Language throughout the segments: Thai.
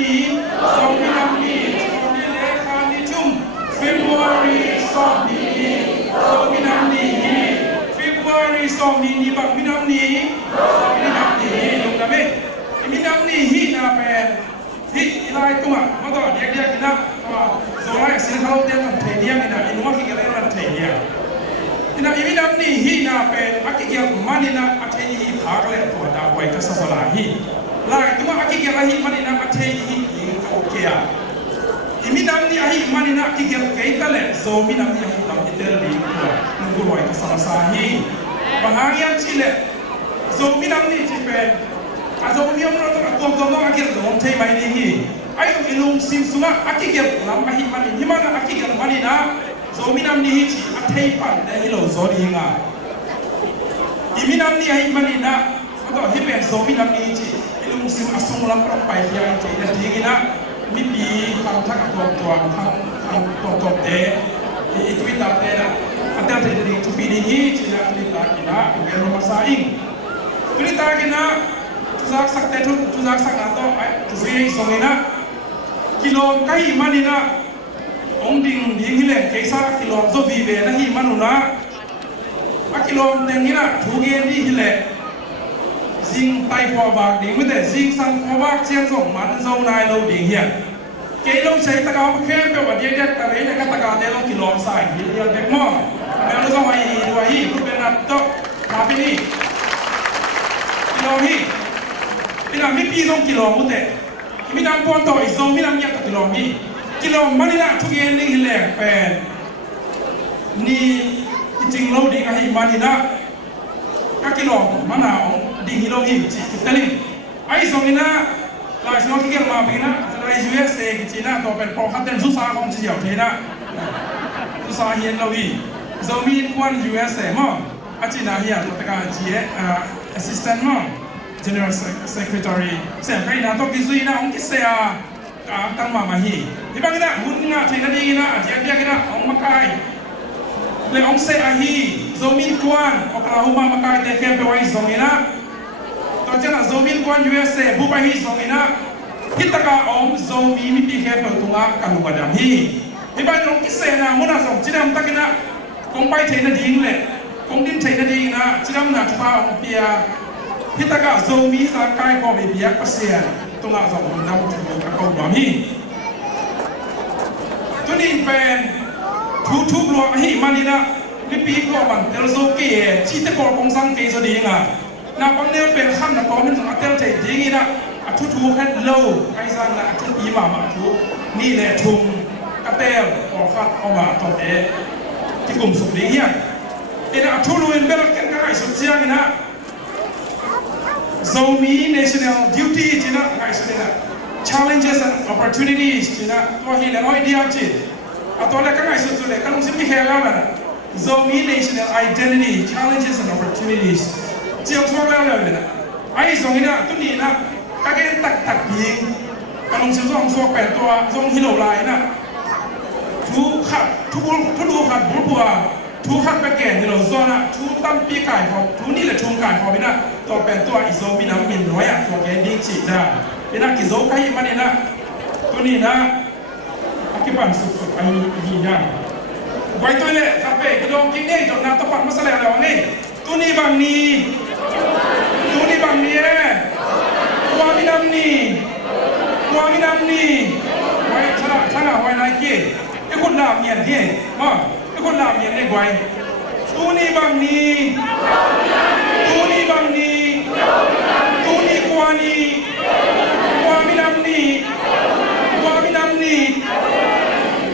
นี้โซมินำนี้โซมิเลคานิจุม February สองนี้โซมินำนี้ February สองนี้บังมินำนี้โซมินำนี้ลงนะเมมินำนี้ฮีนาเป็นฮีไลตัวมาต่อเดียกๆนะโซไลเสียงเขาเต้นเทเนียนี่นะอินว่าที่อะไรนั่นเทเนียนี่นะมินำนี้ฮีนาเป็นอักเกียมันนี่นะอักเทนีพากเลยตัวดาวไว้ก็สลาฮีลายตัวอักเกียร์ฮีมันนี่นะอักเทนีโอเคอ่ะมินำนี้ฮีมันนี่นะอักเกียร์เกย์ตั้งเลยโซมินำนี้ฮีตั้งอิตาลีตัวนุ่งกุลไว้ก็สลาฮีบางอย่างชิเลโซมินำนี้ที่เป็นอาโซมิยมเราต้องตัวน้องอักเกียร์ลงเทไม่ดีฮีไอ้ตัวลุงซิมสุนัขอักเกียร์ลำมาฮีมันนี่ที่มันอักเกียร์มันนี่นะโซมินำนี้ที่อักเทปันได้ฮีโลโซดีงามินำนี้ฮีมันนี่นะก็ที่เป็นโซมินำนี้ที่ลุงซิมอสงลำปรไปยังที่นั่นทีนี้นะมีปีทางทักตัวทางตัวเตะอีกวิตาเตะนะอันเดียวที่ดีทุกปีนี้ที่นั่นที่ตากินะเป็นรูปสายวิตากินะทุกสักเตะทุกสักนาโต้ไอ้ทุกสิ่งส่งนะกิโลไก่มันนี่นะองค์ดิ่งฮิเลนเกษากิโลโซฟีเบนะฮิมันนะกิโลเต็งนี่นะทุกเย็นที่ฮิเลนซิงไตฟอบากดิ่งไม่ได้ซิงสันฟอบากเชียงส่งมันส่งนายเราดิ่งเหี้ยเกลงใช้ตะกาวแค่เปว่าเด็กๆอะไรเนี่ยก็ตะกาวเด็กลงกิโลใส่เดียวเด็กมั่งแล้วเราส่งไปด้วยฮีคุณเป็นนักโตมาปีนี้กิโลฮีพี่น้องมีปีส่งกิโลมุดเตะมีน้ำปนต่ออีกส่งมีน้ำยักษ์กิโลฮีกิโลมันนี่นะทุกเย็นนี่ฮิเลนเป็นนี่จริงเราดิ่งอะไรมันนี่นะก็กิโลมันเอาdi hilo hi tali ai songina la song ki ma bina la USA ki china to pen pro khaten su sa kong chi yaw thena su sa hien lo hi zomi kwan USA mo a china hi ya to ka ji assistant mo general secretary se kai na to ki sui na ong ki se a ka tang ma ma hi ni bang na hun nga thena di na dia dia na ong makai le ong se a hi zomi kwan Oklahoma makai te ke pe wai zonginaตอนนั้นโซมินกวน USA ผู้ไปฮิสองนะฮิตกาอมโซมีมิปีแค่ตัวตุงะกันลุกดำฮีที่บ้านลงกิเซนะมุนาส่งจีดำตะกินะคงไปเทนดีนเลยคงดินเทนดีนะจีดำนาทุพาอมเปียฮิตกาโซมีสากายพอมีเบียกเสียตุงะส่งดำจุกกดำฮีตัวนี้เป็นทุกๆหลวงฮีมันนี่นะมิปีกมันเดลโซเกะชีตะกอลงสังเกตสดีงะนาบังเนี่ยเป็นขั้นนะตอนนี้สมัครเตลใจจริงนะทุกแค่โลไอ้สันนะทุกอีหม่าทุกนี่แหละทุงกระเตลออกขัดออกมาตอนเอที่กลุ่มสุดนี้เนี่ยนะทุกลุยเบลกันก็ไอ้สุดเชียงนะ Zomi National Duty จีนะไอ้สุดนี่นะ Challenges and Opportunities จีนะตัวที่เนี่ยน้อยเดียวจีตัวแรกก็ไอ้สุดเลยก็ลงซิมที่แค่แล้วนะ Zomi National Identity Challenges and Opportunitiesเจียวทั่วแล้วเลยนะไอ้สองนี่นะตัวนี้นะก็แค่ตักยิงกำลังซื้อส่งส่งแปดตัวส่งฮิโลไลนะทุกขัดทุกดูขัดบุบัวทุกขัดไปแก่ฮิโลโซนะทุกตั้มปีไก่พอทุกนี่แหละชุมไก่พอพี่นะตัวแปดตัวอิโซมีน้ำมินน้อยอ่ะตัวแกดิ้งฉีดนะพี่นะกิโซใครมันนี่นะตัวนี้นะที่ปั่นสุดไอ้ยีน่าไว้ตัวเนี่ยคาเฟ่กิโลกินเนี่ยจนน้ำตะปั่นมาแสดงแล้วนี่ตัวนี้บางนี้ตัวนี้บางนี้ตัวมีน้ำนี่ไว้ชนะไว้นายเกี่ยไอ้คนลาบเมียนที่มาไอ้คนลาบเมียนได้ไว้ตัวนี้บางนี้ตัวนี้กว่านี้มีน้ำนี่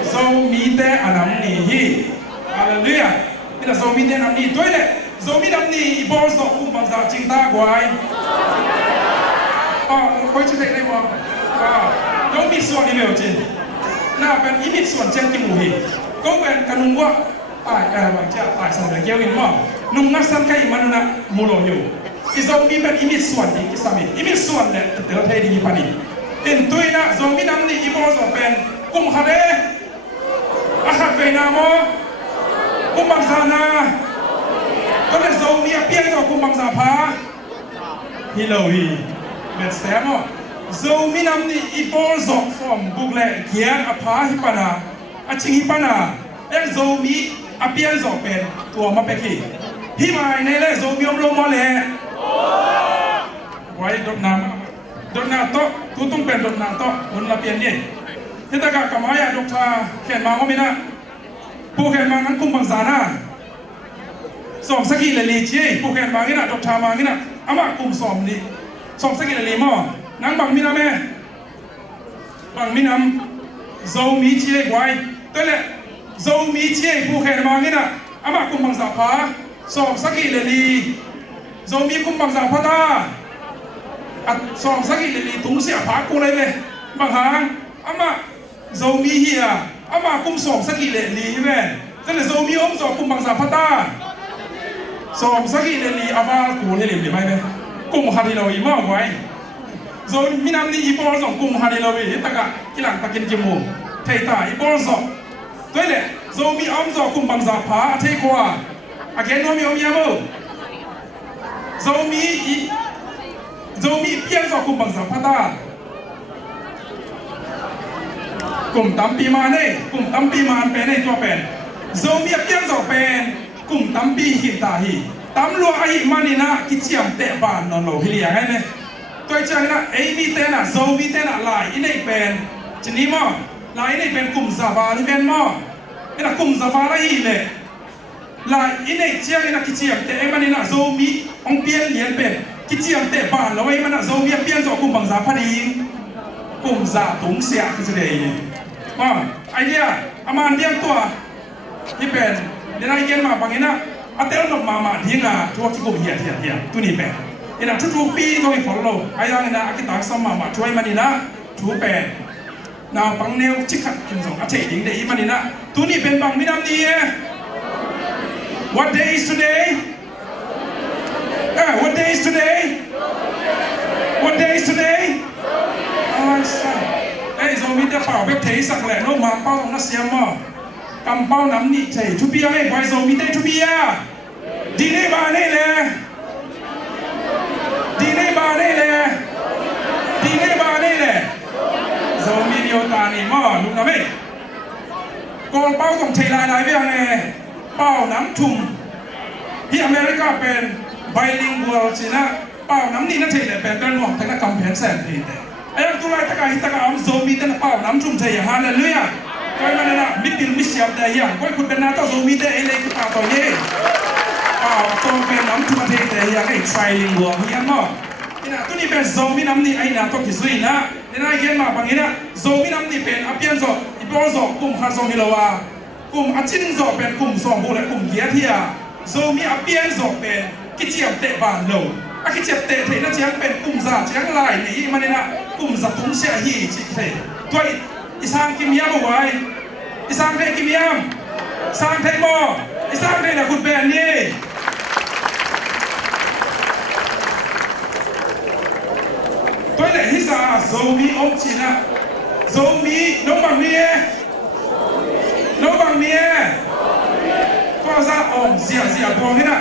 โซมีแต่อันน้ำนี่ฮีฮาเลลูยานี่นะโซมีแต่น้ำนี่ด้วยเลยโซมีน้ำนี่อีบอลสองคุ้มบางสาวจิงตากวยคอยจะได้ไหมต้องมีส่วนนี้ไหมจริงน่าเป็นอีมิดส่วนเช่นกิมูฮีก็เป็นการนุ่งว่าตายบางเจ้าตายสังเกตเกี่ยวกับว่านุ่งนักสังเกตมันนะมูลอยู่อีโซมีเป็นอีมิดส่วนนี้กิสามีอีมิดส่วนเนี่ยแต่เราเทดีปานีเอ็นตัวนะโซมีน้ำนี่อีบอลสองเป็นกุมฮาเดอาคาเฟนาโมกุมบังซานาก็เลยโซมีเปียกจากกุมบังซาพาฮิโลฮีเบ็ดแซมโ zo minam ni ipol zok from bugle kian apha hipana aching hipana ek zo mi apian zok pen tua ma peki hi mai nei le zo mi om lo mo le wai dot na to tu tung pen dot na to mun la pian ni teta ka kamaya dokta ken ma ngo mina pu ken ma ngan kum bang sana som saki le li chi pu ken ma ngina dokta ma ngina ama kum som ni som saki le li mo nang bang mina me bang minam zo mi chi wai to le zo mi chi pu ken ma ngina ama kum bang sa pha som saki le li zo mi kum bang sa pha ta at som saki le li tung sia pha ku le me bang hang ama zo mi hi ama kum som saki le li me to le zo mi om zo kum bang sa pha ta som saki le li ava ku le li mai me kum ha di lo i ma wai zo minam ni ipol zo kum ha di lo wi ta ka kilang takin jimu thai ta ipol zo to le zo mi om zo kum bang sa pha thai kwa again no mi om ya mo zo mi pian zo kum bang sa pha ta kum tam pi ma ne kum tam pi ma pe ne to pen zo mi pian zo pen kum tam pi hin ta hi tam lo ai manina ki chiam te ban non lo hi lia hai ne toi chang na ai mi te na zo mi te na lai i nei pen chini mo lai nei pen kum za ba ni pen mo ina kum za ba la hi le lai i nei chiang na ki chiam te manina zo mi ong pian lian pen ki chiam te ban lo ai mana zo mi pian zo kum bang za pha di kum za tung sia ki se dei ma ai dia aman diam tua hi pen ni na yen ma bangina atel no mama dinga to ki kum hia tu ni pen ina tu pi to ni follow ai yang ina akita sam mama choi manina tu pen na bang neu chikhat kim song a thei ding dei manina tu ni pen bang minam ni what day is today what day is today what day is today ai zo mi ta pao be thei sak le no ma pao na siam mo kam pao nam ni chei thu bia ai bai zo mi te thu bia di ne ba ne le di ne ba ne le zo mi yo ta ni mo lu na me kol pao song thei lai lai bia ne pao nam thum hi America pen bilingual china pao nam ni na thei le pen kan mo ta na kam phen san thi te ai tu lai ta ka hi ta ka am zo mi ta na pao nam thum thei hallelujah koi mana na mitil misiam da yang koi khut na ta zo mi te ai le ki pa to ye pao to pen nam thum thei te yang ai trilingual hi mo ina tu ni pen zo mi nam ni ai na to ki zui na ina gen ma bangina zo mi nam ni pen apian zo ipol zo kum kha zo mi lo wa kum achin zo pen kum so bu le kum kia thia zo mi apian zo pen ki chiam te ban lo a ki chiam te the na chiang pen kum za chiang lai ni manina kum za tung sia hi chi the toi isang kim yam wai isang the kim yam sang the mo isang the na khut pen ni toi le hi sa zo mi om china zo mi no bang mi no bang mi ko za om zia bo hina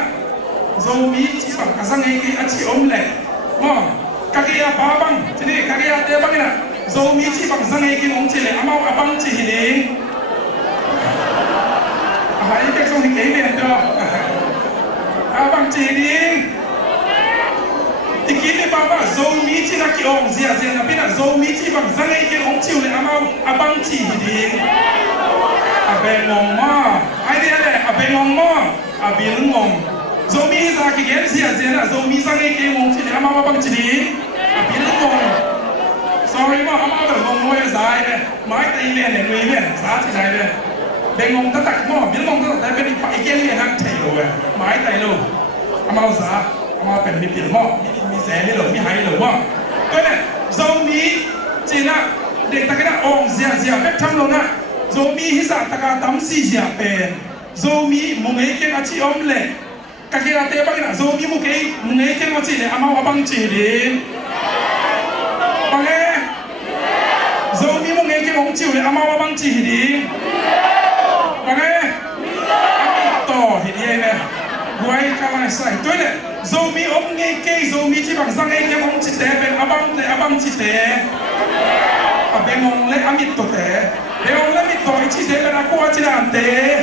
zo mi chi bang ka sang ei a chi om le mo ka ke ya ba bang chini ka ke ya te bang hina zo mi chi bang sang ei ki om chi le amao abang chi hi ding a hai ke song ni ke le do abang chi ding ikini baba zo mi chi na ki om zia na pina zo mi chi bang sang ei ki om chi le amao abang chi hi ding abengong ma ai dia le abengong ma abilngong zo mi za ki gen sia na zo mi sang ei ke ngong chi le ama bang chi di abilngong sorry ma ama da ngong noi zai le mai tai le ne nui le za chi dai le bengong ta tak mo bilngong ta dai pe ni pai ke le hang thai lo we mai tai lo ama za ama pen mi pil mo mi ze ni lo mi hai lo mo ko ne zo mi chi na de ta ke na ong zia pe tham lo na zo mi hi sa ta ka tam si sia pen zo mi mu ngei ke a chi om le ka ke ra te ba na zo mi mu ngei ke mo chi le ama wa bang chi le ba le zo mi mu ngei ke ong chi le ama wa bang chi di ba le to hi di ne quay cả lại sai tôi này zombie ông nghe cây zombie chỉ bằng răng ấy cái ông chỉ té bên abang chỉ té bên ông lấy amit tổ té bên ông lấy amit tổ chỉ té bên aku chỉ làm té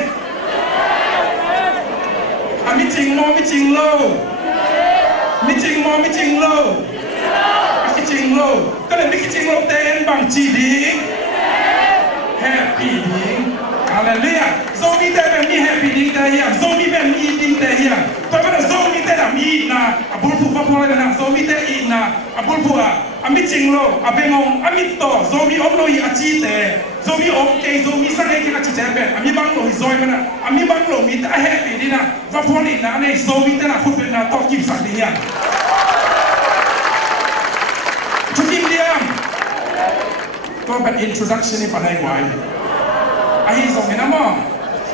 amit ching lo mi ching lo ching lo cái này mi ching lo té bằng chỉ đi happy đi Hallelujah. Zombie te ben mi happy ding te hiang. Zombie ben mi ding te hiang. To ben zombie te da mi na abul pu fa pole na zombie te i na abul pu a ami ching lo abengong ami to zombie om lo i achi te. Zombie om ke zombie sa ke ka chi te ben ami bang lo i zoi ben na ami bang lo mi ta happy di na fa pole na ne zombie te na khu ben na to ki sa di hiang. Tu kim diam. To ben introduction ni pa dai wai. Ahi song na mo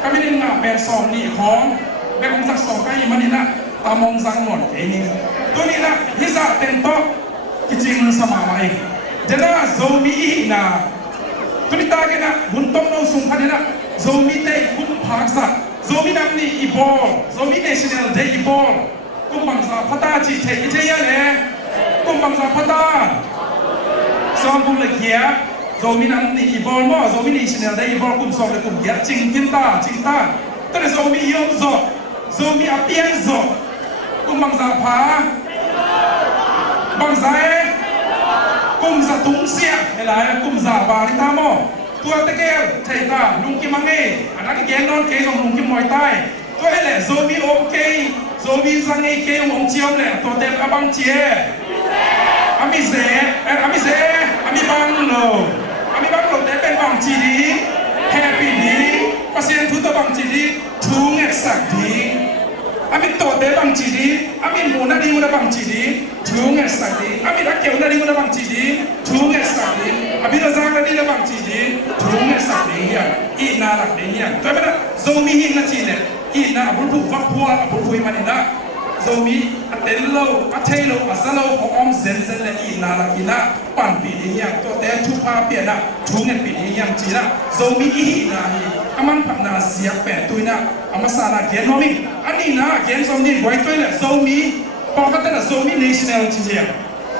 kami din na ben song ni khong be kong sak song kai man na tamong sang mon ke ni to ni na hisa ten to kiching sama mai jana zombie na to ni ta ke na bun tong no sung kha na zombie te kum phak sa zombie nam ni ibol zombie national day ibol kum bang sa phata chi the che ya le kum bang sa phata som bu le kia zombie nam ni ibol mo zombie national day ibol kum som le kum ya ching ta to le zombie yom zo zombie apian zo kum bang za pha bang za e kum za tung sia ela kum za ba ri ta mo tua te ke thai ta lung ki mangi ana ki gen non ke jong lung ki moi tai to le zombie okay zombie sang e ke mong chiom le to te abang chie ami ze ami bang lo te ben bang chi di happy di pasien thu to bang chi di thu nge sak di ami to te bang chi di ami mo na di mo na bang chi di thu nge sak di ami da keu na di mo na bang chi di thu nge sak di ami da zang na di na bang chi di thu nge sak di ya i na rak di ya to ben zomi hin na chi ne i na bul bu va phua bul phui man na zomi atello atelo asalo om zen le i na la kina pan pi ni ya to te thu pa pe na thu nge pi ni yang chi na zomi i na hi aman phak na sia pe tuina amasana gen nomi ani na gen som ni boy toile zomi po ka ta zomi national chi ya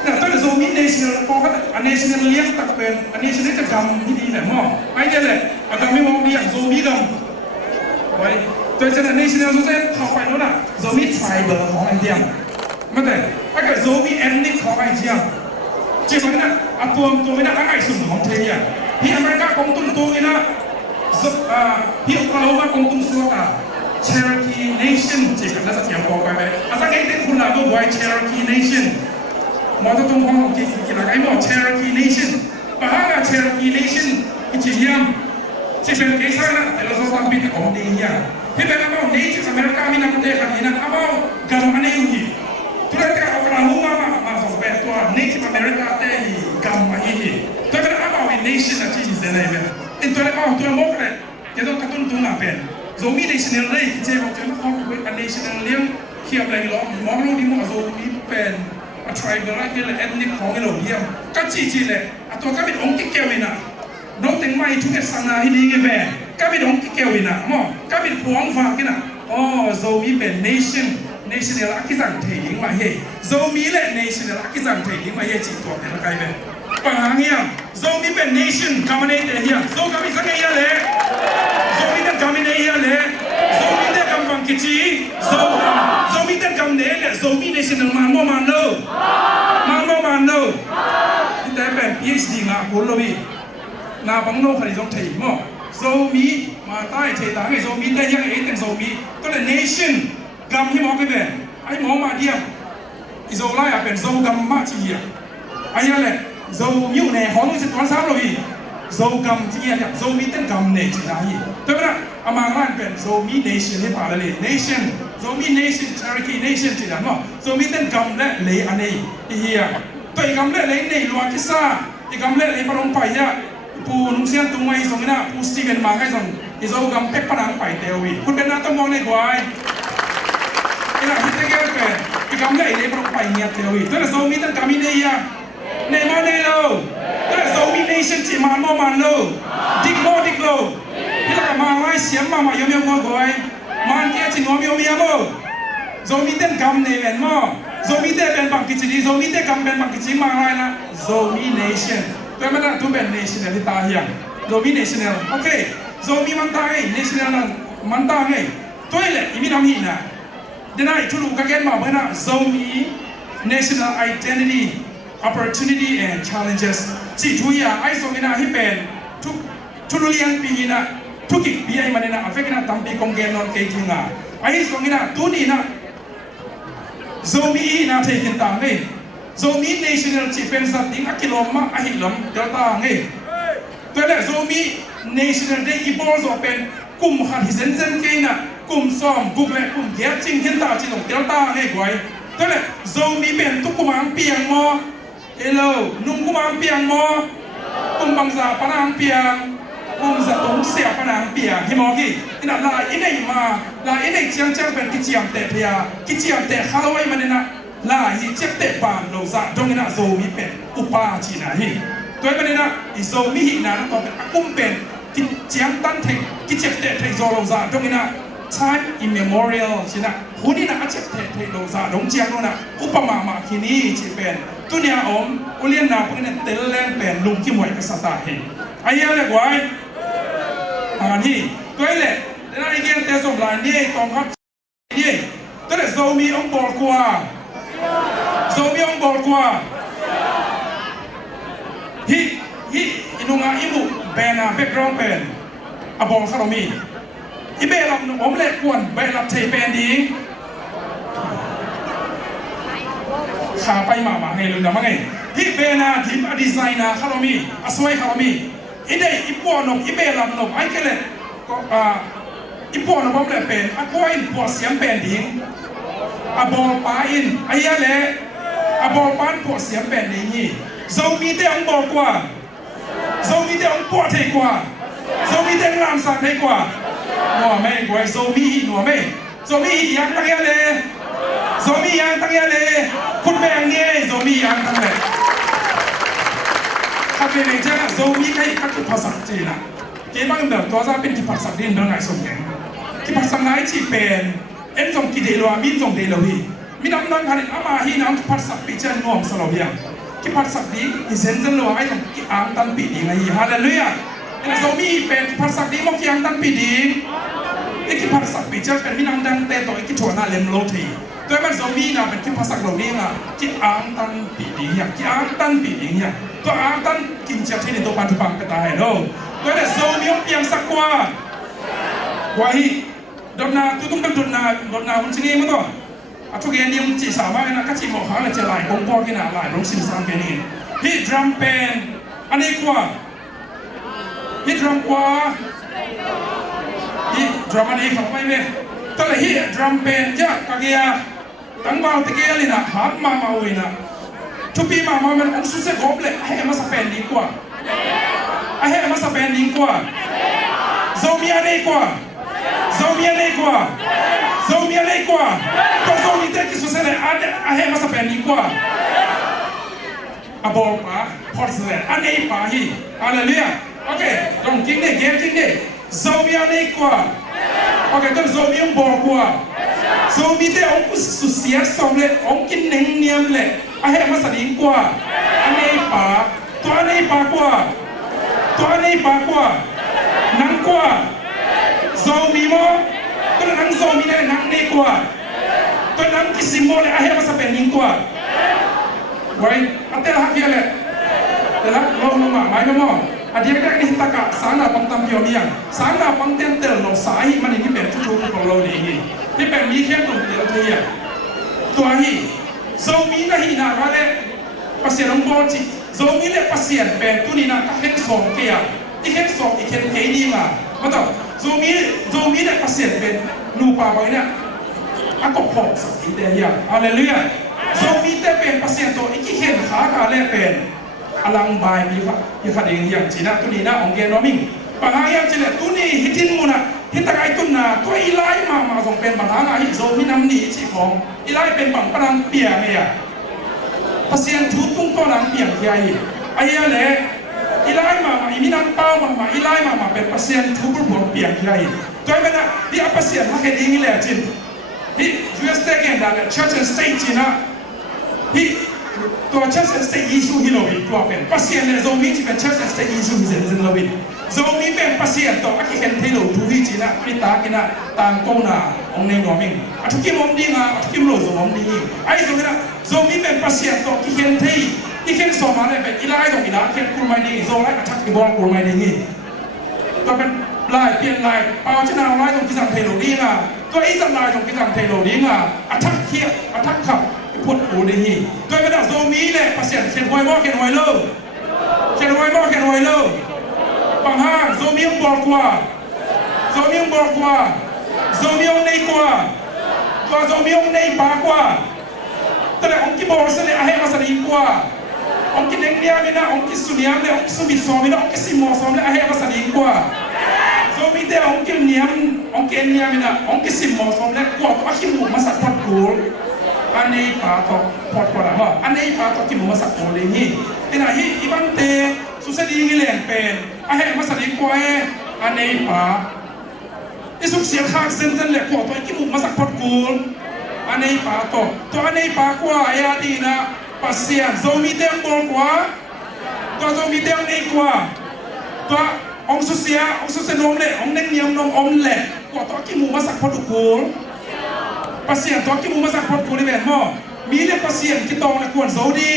na to zomi national po ka a national liang tak pen a national ta gam ni di le mo ai de le agam mi mo ni zomi gam boy toจะ national ဆိုတဲ့ထောက်ပိုင်လို့လားဇိုမီ tribal ของไอเดียမတဲ့အဲ့ကဇိုမီ ethnic ของไอเดียကျမနာအပေါ်ตัวนะအဲ့စုံของเทียที่อเมริกากงตุ้นตัวนะที่โอคลาโฮมากงตุ้นซัวกา Cherokee Nation จิกันแล้วจะเถียงบอกไปไหมอาศัยเด็กคุณล่ะว่า Cherokee Nation มอตรงของกินอะไรหมด Cherokee Nation ป่ะฮะ Cherokee Nation กิจเยี่ยมจะเป็นเกษตรนะแต่เราต้องทำบิดของดีอย่างที่เป็นอะไรนี่ที่อเมริกามีนักเตะกันนี่นะอะไรกันอะไรอยู่ที่ตัวเด็กเอากระหูมาส่งไปตัวนี่ที่อเมริกาเตะกันมาอีกตัวเป็นอะไรใน nation ที่ที่เซนเลยเป็นตัวเด็กเอาตัวมกเลยจะต้องกระตุ้นตัวหน้าเป็นโซมี national เลยที่เจ้าจะต้องเอาเป็น national เลี้ยงเขียบอะไรหรอมองโลกนี้มันโซมีเป็น tribal อะไรเลย ethnic ของเราเยี่ยมก็จีเลยตัวก็เป็นองค์ที่เกี่ยวนะน้องแต่งไม่ทุกอย่างสังหารที่นี่แม่ก็เป็นองค์ที่เกี่ยวนะมั้งก็เป็นพวงฝากกันนะอ๋อโซมีเป็น nation ละกิจังเทียงมาเย่โซมีและ nation ละกิจังเทียงมาเย่จีตัวเป็นอะไรเป็นปัญหาเงี้ยโซมีเป็น nation กำมันเทียงโซกำมันสังเงี้ยเลยโซมีแต่กำมันเทียงเลยโซมีแต่กำบังกิจีโซมีแต่กำเนี่ยเลยโซมี nation มันโมมันเลยแต่เป็น PhD มาคุณรู้ไหมนาบังโนคดีต้องถีมั้งโซมีมาใต้เทต่างไอ้โซมีได้ยังไอ้แต่โซมีก็เลย nation กำที่มองกันเป็นไอ้มองมาเดียมอิโซไลอะเป็นโซกำมาจีอะไอ้ยังแหละโซมิวเนี่ยของนู้นสิตอนสามเราอีโซกำจีอะโซมีตั้งกำเนี่ยจีได้แต่ว่าอามาล้านเป็นโซมี nation ที่ผ่านเลย nation โซมี nation Cherokee nation จีได้มั้งโซมีตั้งกำและเลยอันนี้เฮียตัวอีกกำและเลยในลัวกิซ่าอีกกำและเลยปรองไปอะปูนุ่งเสียงตุ้งไว้ส่งนะปูสตีเวนมาให้ส่งอีโซกำเป็กปนังไปเดียวคุณเป็นนักต้องมองในกวายนี่นะที่เกี่ยวกับอีกำเลยเลยปรองไปเนี่ยเดียวตัวเราโซมีตั้งกำมีเนียในมาเนียเราตัวเราโซมีเนชั่นจีมันโมมันเราดิกโลที่เรามาไล่เสียงมายอมกวายมันเกี่ยจีนวมยอม zomi ten gam ne ben mo zomi te ben bang kichini zomi te gam ben bang kichini ma lai na zomi nation to mana tu ben national ta hiang zomi national okay zomi man ta ngai national na man ta ngai toile imi nam hi na denai chulu ka ken ma bana zomi national identity opportunity and challenges chi thuya ai zomi na hi benทุเรียนปีน่ะทุกิปีไอ้มันน่ะอเฟกน่ะตั้มปีกงเกนนอนเกจิงอ่ะไอ้ส่งนี่น่ะตัวนี้น่ะโซมีน่ะเทกินต่างเลยโซมี national จีเป็นสัตว์ดิ้งอักกิโลมาอหิลมเดลต้าไงตัวเนี่ยโซมี national ได้อีโบโซเป็นกลุ่มขัดหิเซนเซนเกน่ะกลุ่มซ้อมกลุ่มแรกกลุ่มแย่จริงเห็นตาจีนเดลต้าไงกวยตัวเนี่ยโซมีเป็นทุกกุมารเปียงมอเฮลโลนุ่งกุมารเปียงมอกลุ่มบังซาปนางเปียงกุมจะต้องเสียปนางเปียฮิมอกี้นี่นะลายอินเองมาลายอินเองเจียงเจียงเป็นกิจยามเตะพยากิจยามเตะฮาโลวีนมันนี่นะลายฮิเจ็บเตะปานโลซาตรงนี้นะโซมีเป็นอุปาจีนะฮิตัวมันนี่นะอิโซมีฮินะต้องเป็นกุมเป็นกิจเจียงตันเทกิจเจ็บเตะเทโซโลซาตรงนี้นะใช้ immemorial ใช่นะหูนี่นะเจ็บเตะเทโลซาตรงเจียงนู้นนะอุปมามาที่นี่จีเป็นตัวเนี้ยอุเลียนนาพวกนี้เตลแรงเป็นลุงที่หมวยกับสตาร์เฮไอ้ยังเรียกว่าอันนี้ตัวนี้แหละแล้วไอ้เกี่ยงเตะส่งลายนี่กองทัพนี่ตัวนี้โซมีองบอลกว่าโซมีองบอลกว่าฮิอินุงาอิมุเบน่าเบกกราวด์เป็นอบอลคาร์มีอีเบลับอมเล็กกวนเบลับเทเป็นดีขาไปมาไงลุงนะมั้งไงฮิเบน่าทีมดีไซน์นะคาร์มีอสวยคาร์มีอีเดย์อีปอนอีเบลับนกไอ้แค่เลยก็อีปอนผมเลยเป็นอควายปวดเสียงเป็นดิ้งอบอลปาอินไอ้ยะเลยอบอลปานปวดเสียงเป็นดิ้งนี่โซมีเตองบอกกว่าโซมีเตองปวดเทกว่าโซมีเตองลามสักเทกว่าหนัวแม่กว่าโซมีหนัวแม่โซมียังตั้งยะเลยโซมียังตั้งยะเลยคุณแม่เงี้ยโซมียังตั้งเลยถ้าเป็นอย่างเช่นโซมีใครก็คือภาษาจีนนะเกี่ยบางเดิมตัวจะเป็นที่ภาษาจีนเรื่องไหนสมเด็จที่ภาษาไหนที่เป็นเอ็นส่งกี่เดลวามินส่งเดลวีมีน้ำนั่งขันอามาฮีน้ำภาษาปีเจนงอมสลบยังที่ภาษาดีที่เซนเซนลัวไอ้ส่งกี่อังตันปีดีไงฮาเลลูยาเอ็นโซมีเป็นภาษาดีมอกกี่อังตันปีดีไอ้ที่ภาษาปีเจนเป็นมีน้ำดังเตะตัวไอ้ที่ชวนน่าเลมโลทีตัวมันโซมีนะเป็นที่ภาษาเหล่านี้นะกี่อังตันปีดีอย่างกี่อังตันปีดีอย่างตัวอังตันกินจะที่ในตัวปัจจุบันก็ตายเนาะตัวเนี่ยโซมีองเปียงสักกว่าฮิดอนนาตุ้งดอนนาคุณชิงเองมั้งตัวทุกอย่างนี้มันจีสามารถนะก็จีบอกเขาเลยจะหลายกองกอกินหลายลงสินสามเป็นนี่ฮิดรัมเป็นอันนี้กว่าฮิดรัมกว่าฮิดรัมอันนี้เขาไม่เว้ยตัวเลยฮิดรัมเป็นยากกะเกียตั้งเบาตะเกียเลยนะหามาวินะทุกปีมามันองสุเสกอบเลยให้มาสเปนดีกว่าให้มาสเปนดีกว่าโซมีอะไรกว่าโซมีอะไรกว่าโซมีอะไรกว่าตัวโซมีเด็กที่สุดเลยให้มาสเปนดีกว่าอบอลป่ะพอดเลยอันนี้ป่ะฮีอะไรเลี้ยโอเคลองกินได้เกมกินได้โซมีอะไรกว่าโอเคตัวโซมีบอลกว่าโซมีเด็กองกุสุเสียสมเลยองกินหนึ่งเนียมเลยให้มาสดีกว่าอันนี้ป่ะตัวอันนี้ป่ะกว่าตัวนี้ปากว่านังกว่าโซมีมั้งตัวนังโซมีเนี่ยนังนี่กว่าตัวนังกิสิโมเลยอาเฮมาสเปนนิงกว่าไว้อันเตลฮักเยอะเลยแต่ละลงมาไม่ก็มั้งอันเดียวกันนี่ตะกะสารนาปังตำเพียวมีอย่างสารนาปังเต็มเตลเราสายมันนี่เป็นทุกๆของเราดีที่เป็นมีแค่ตรงเดียวที่อย่างตัวนี้โซมีนะฮีนาว่าเลยภาษาอังกฤษโซมีเลยภาษาเป็นตัวนี้นะก็เห็นสองเกียร์ที่เห็นสองอีกเห็นเฮนี่มามาต่อโซมีเลยภาษาเป็นนูปาไว้เนี่ยอันก็พอสักทีเดียวอะไรเรื่อยโซมีแต่เป็นภาษาตัวอีกเห็นขาการเลยเป็นอลังบายมีครับมีขัดเองอย่างจีน่าตัวนี้นะองเกนอมิงปัญหาอย่างจีน่าตัวนี้ฮิตินมุนะฮิตะไกตุนนะตัวอีไลมาส่งเป็นปัญหาไงโซมีน้ำหนีชีของอีไลเป็นบังปนังเปียไงอ่ะภาษาทุกตุ้งก็นังเปียใหญ่ไอ้ยังเลยอีไลมาอีมีนังเป้ามาอีไลมาเป็นภาษาทุกบุญเปียใหญ่ตัวเป็นอะที่ภาษาฮักเฮดิ้งเลยจิน ที่ US state กันได้ church and state จีน่ะที่ตัว church and state ยิสูฮิโลวิตัวเป็นพัศยันเนี่ยโซมีที่เป็น church and state ยิสูฮิเซนโลวิโซมีเป็นพัศยันตัวอักเห็นที่โลทูฮิจีน่ะปริตากิน่ะต่างกงน่ะองในหัวมิงทุกมดีงาทุกโลโซมดีไอ้โซมีน่ะโซมีเป็นพัศยันตัวที่เห็นที่เห็นสมาเนี่ยเป็นอีไลตรงอีไลเห็นกุลไม่ดีโซไลอาชักที่บอกกุลไม่ดีนี่ตัวเป็นลายเปลี่ยนลายเอาชนะลายตรงที่สั่งเทโลดีงาตัวอีสังลายตรงที่สั่งเทโลดีงาอาชักเขียอาชักขับพูดกูดีนี่ตัวเป็นโซมีเนี่ยพัศยันเขียนไว้บ่เขียนไว้เลยเขียนไว้บ่เขียนไว้เลยบางห้างโซมีองบอกว่าโซมีองบอกว่าโซมีองในกว่าตัวโซมีองในปากว่าแต่องค์ที่บอกเสน่ห์ให้มาสนิทกว่าองค์ที่เด็กเนี่ยไม่นะองค์ที่สุนียมเนี่ยองค์ที่สุบิสอมเนี่ยองค์ที่สิมอสอมเนี่ยให้มาสนิทกว่าโซมีแต่องค์ที่เนียมองค์ที่เนียมไม่นะองค์ที่สิมอสอมเนี่ยกว่าตัวที่หมู่มาสักพัดกูอันนี้ปาตอกพอดกว่าละมั้งอันนี้ปาตอกที่หมู่มาสักกูเลยนี่ที่ไหนที่อีบันเตสุสดีนี่แหล่งเป็นให้มาสนิทกว่าอันนี้ปาที่สุดเสียข้างเส้นนั่นแหละกว่าตัวที่หมู่มาสักพัดกูอันนี้ปาตัวอันนี้ปากว่าไอ้ดีนะปัสเซียนโซมีเต็มบอกว่าตัวโซมีเต็มนี่กว่าตัวองสุเสียองสุเสนมเลยองเน่งเนียมนมอมแหละกว่าตัวกิมูมาสักพอดุกูปัสเซียนตัวกิมูมาสักพอดุกูนี่เป็นหม้อมีเลยปัสเซียนที่ตองเลยกวนโซดี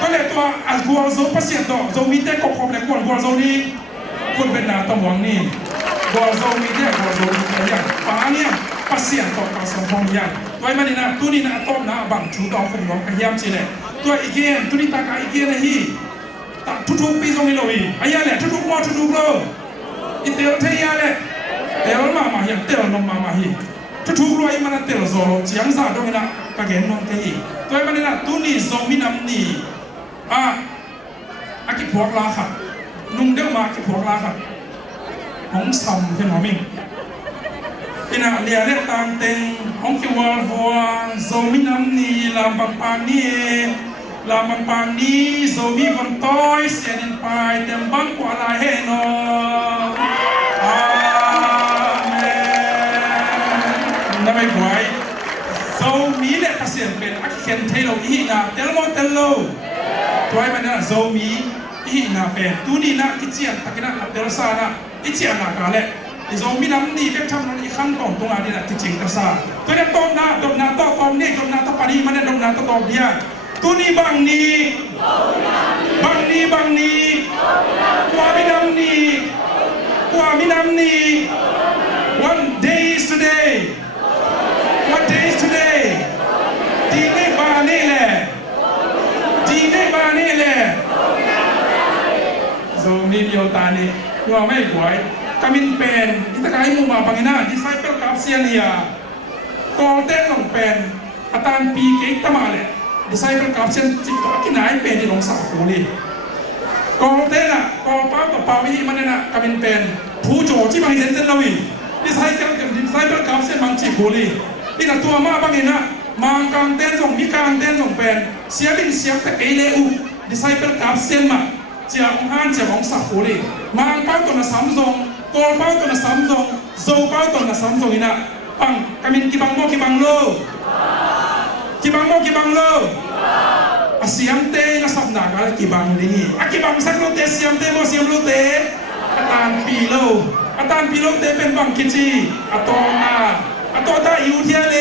ตัวเลยตัวอัลกวนโซปัสเซียนตัวโซมีเต็มกบเลยกวนโซดีคนเป็นนาตะมวงนี่กวนโซมีเต็มกวนโซดีอย่างป้าเนี่ยปัสเซียนตัวกับสมพงษ์ยังตัวมันนี่นะตัวนี้นะต้มนะบังชูดอกคุณน้องกันยามสิเลยตัวอีกเกนตัวนี้ตากอีกเกนนะฮีตัดทุกๆปีตรงนี้เลยอายาเลยทุกๆมอทุกๆเลยอีเตลเทียเลยเตลมาอย่างเตลนมมาฮีทุกๆเลยมันเตลโซโลจียงซาตรงนี้นะกางเกงน้องกันฮีตัวมันนี่นะตัวนี้โซมิน้ำนี่อากิพวกลาขัดนุ่งเดี่ยวมากิพวกลาขัดของซ้ำเป็นหัวมิ่งที่น่ะเรียกตามเต็งของคิววอลฟัวโซมิน้ำนี่ลำบางปางนี่ลำบางปางนี่โซมีคนต้อยเสียดินไปเต็มบังกว่าลายเฮโนอาเมนนั่นไม่ไหวโซมีเนี่ยเสียงเป็นอักเขียนเทโลอีน่ะเตลโมเตลโลตัวไอ้มันน่ะโซมีอีน่ะเป็นตัวนี้น่ะกิจเจียนตะกี้น่ะเตลซาน่ะกิจเจียนน่ะกาเล่โซมีน้ำนี่เป็นทำนั่นอีกขั้นตอนตรงนี้นะที่จริงกระซ่าตัวนี้ต้มน้ำต้มน้ำต้มนี่ต้มน้ำต้มปารีมันเนี่ยต้มน้ำต้มเดียตัวนี้บางนี้กว่ามีน้ำนี่ One day is today What day is today ดีนี่บานี่แหละโซมีเดียวตานี่ว่าไม่ไหวกามินเป็นที่ตะการมุมาบางนาที่ไซเปิลกับเซียนเฮียกองเต้นลงเป็นอาตานปีเก่งตมาเลยที่ไซเปิลกับเซียนจิตตัวกินไหนเป็นที่ลงสาวโคลีกองเต้นอ่ะกองป้ากับป้าวิธีมันเนี่ยนะกามินเป็นผู้โจที่บางเซนเซนลวิที่ไซเปิลกับเซียนบางจิโคลีที่น่ะตัวมาบางเนี่ยมังกางเต้นส่งมีกางเต้นส่งเป็นเสียบินเสียแต่เกเลอุที่ไซเปิลกับเซียนมาเจ้าของห้านเจ้าของสาวโคลีมังป้าตัวน่ะซ้ำทรงกอลเป้าตัวน่ะซ้ำทรงโซเป้าตัวน่ะซ้ำทรงนี่นะปังกามินกิบังโมโลอาเสียมเตนะสับหนักอะไรกิบังนี่อากิบังสักโลเตเสียมเตโมเสียมโลเตอาตานปีโลเตเป็นบังกิจีอาตอตาอยู่เทียเล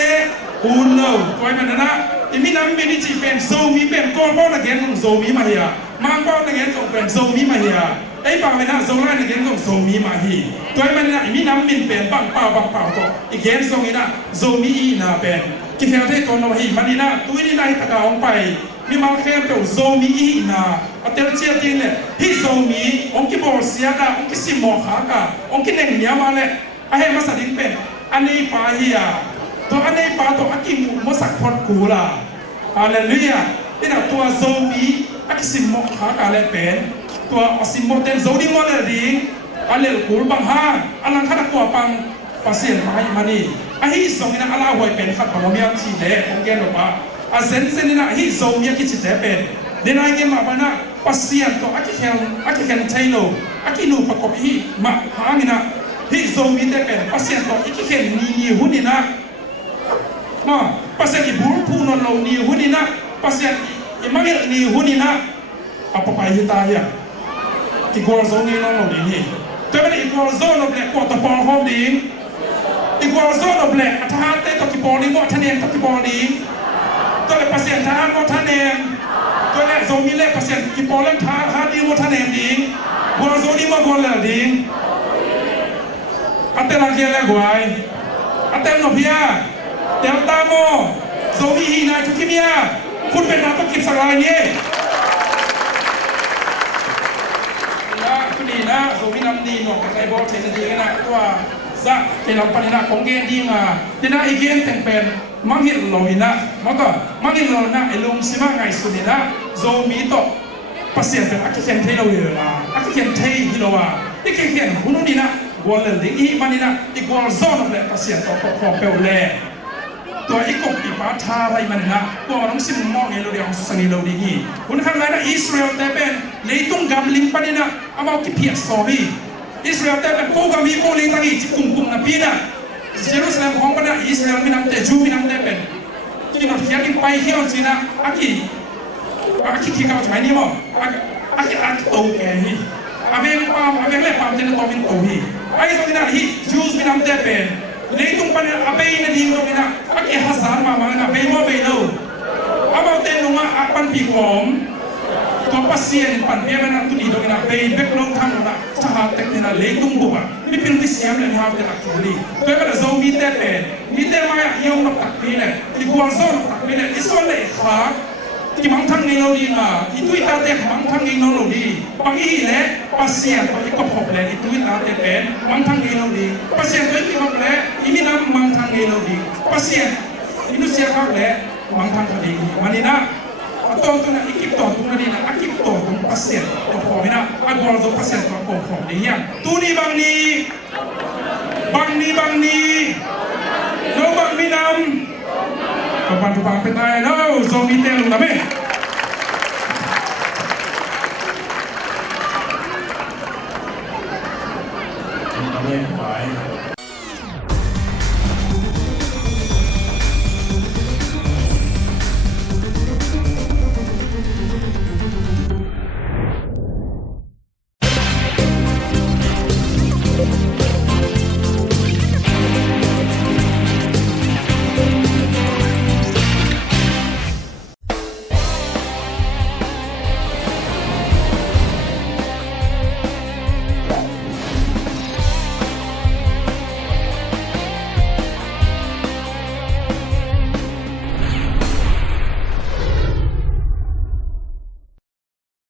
อูโลตัวมันนะอีมีน้ำมีนิจิเป็นโซมีเป็นกอลเป้านักเรียนของโซมีมาเฮียมังเป้านักเรียนของเป็นโซมีมาเฮียไอ้ป่าวไม่น่าโซล่าในเกณฑ์ของโซมีมาฮีตัวมันน่ะมีน้ำมินเป็นบังเปล่าตัวอีกเกณฑ์ทรงนี้นะโซมีอีน่าเป็นกิเทลเทตัวน้องฮีมันนี่นะตัวนี้ได้ตะกาวไปมีมาเข้มเป็นโซมีอีน่าอัตเตอร์เชียร์จริงเลยฮีโซมีองค์กิบอลเสียดาองค์กิสิมอขากาองค์กิเน่งเนียมาเลยไอ้เฮมาสดินเป็นอันนี้ป่าฮีอ่ะตัวอันนี้ป่าตัวอักกิมุมสักพอดกูล่ะฮาเลลูยาที่น่ะตัวโซมีอักกิสิมอขากาเลยเป็นตัวอสิมโมเตนโซดิโมเลดีอันเลกูลบังฮาอันนั้นขัดกว่าปังปัสเซียนมานี่อันนี้ส่งนี่นะอาลาหวยเป็นขัดปังมีอันที่เล่ของแกนหรอปะอันเซนนี่นะฮีโซมีกิจเดเป็นเดินไอเกมมาบ้านะปัสเซียนตัวอักเคนไทโลอักนูประกอบฮีมาหานี่นะฮีโซมีเดเป็นปัสเซียนตัวอักเคนนี่หุ่นนี่นะ mà pasien ibu pun non lau ni hunina pasien imagin ni hunina apa pai ta ya igual zone non lau ni tapi igual zone black ko to pol hom ding igual zone black atha te to ki pol ni mo thanen to ki pol ding to le pasien tha mo thanen to le zone le pasien ki pol le tha ha di mo thanen ding igual zone mo gol la ding atel lagi le guai atel no pia Delta mo Zoe hina chukimia kun ben na to kip sarai ni na kuni na Zoe nam ni no kai bo chen di na tua za ke lam pan na kong gen di nga tina igen teng pen mangit loina maka mangit lona elum sima ngai sunina Zoe to pasien pen akiken thei lo la akiken thei hilowa ikiken hunu ni na gwal le i manina igwal zone le pasien to ko pe leตัวอีกบอีปาทาอะไรมันนะตัวน้องซิมมองเงเราเดียวสุสันีเราดีนี่คุณข้างในนะอิสราเอลแต่เป็นเลยต้องกำลิงปนินะเอามากิเพียสอบีอิสราเอลแต่เป็นโกกำมีโกลิงตั้งอีจิกุมกุมนะปีนะเยรูซาเล็มของปนะอิสราเอลมีน้ำแต่จูมีน้ำแต่เป็นที่เราเที่ยวกินไปเที่ยวจีนะอากิที่เขาใช้นี่มั้งอากิโตแก่ฮีอาเวงปามอาเวงเล่ปามเจนโตมินโตฮีไอ้ตัวนี้นะฮีจูสมีน้ำแต่เป็นLeitung pada apa ini dingdong ina, aki hazar mama ina, bemo belo. Abang tenunga apan pikom, to pasien pan biar nak tu dingdong ina, bay background tham ina, cahap tek ina leitung buka. Ini pilih siam lagi hal ter akuli. Tu pada zombie tepen, mite maya yang nak tak pilih, ikual zon tak pilih, ison le khak. Ki mangthang ngai lo di nga itu ita te mangthang ngai lo di pagi le pasien to ikop hop le itu ita te pen mangthang ngai lo di pasien to ikop le ini nam mangthang ngai lo di pasien inu sia khap le mangthang ka di manina atong tu na ikip to tu na di na akip to tu pasien to ko mina agol zo pasien to ko di yang tu ni bang ni no bang minam kapan tu pang petai no zombie telu dame dame pai